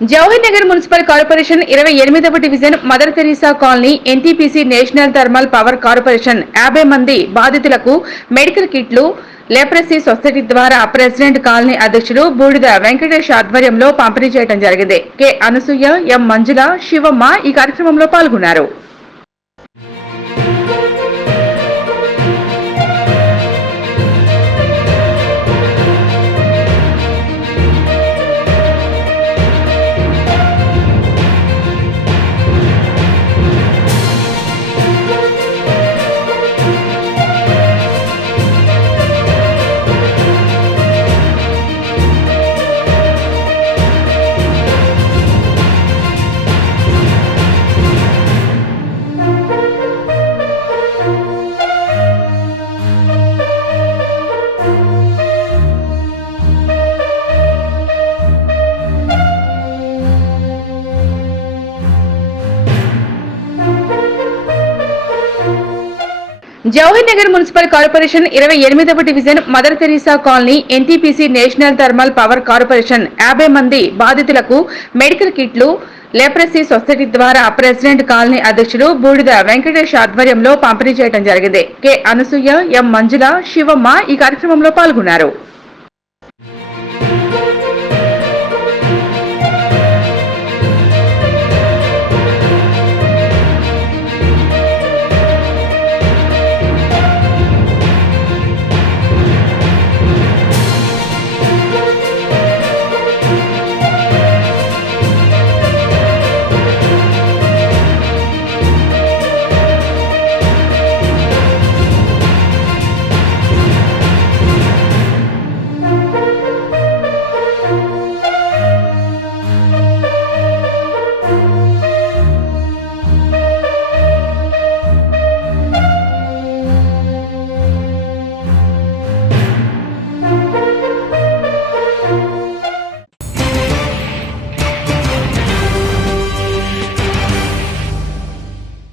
Jawahar Nagar municipal corporation 28వ division mother Teresa colony NTPC national thermal power corporation 50 మంది బాధితులకు medical కిట్లు లెప్రసీ సొసైటీ ద్వారా ప్రెసిడెంట్ కాలనీ అధ్యక్షుడు బూడిద వెంకటేష్ ఆధ్వర్యంలో పంపిణీ చేయడం జరిగింది. కె అనసూయ, ఎం మంజుల, శివమ్మ ఈ కార్యక్రమంలో పాల్గొన్నారు. జవహర్ నగర్ మున్సిపల్ కార్పొరేషన్ 28వ division mother Teresa colony NTPC national thermal power corporation 50 మంది బాధితులకు మెడికల్ కిట్లు లెప్రసీ సొసైటీ ద్వారా ప్రెసిడెంట్ కాలనీ అధ్యక్షుడు బూడిద వెంకటేష్ ఆధ్వర్యంలో పంపిణీ చేయడం జరిగింది. కె అనసూయ, ఎం మంజుల, శివమ్మ ఈ కార్యక్రమంలో పాల్గొన్నారు.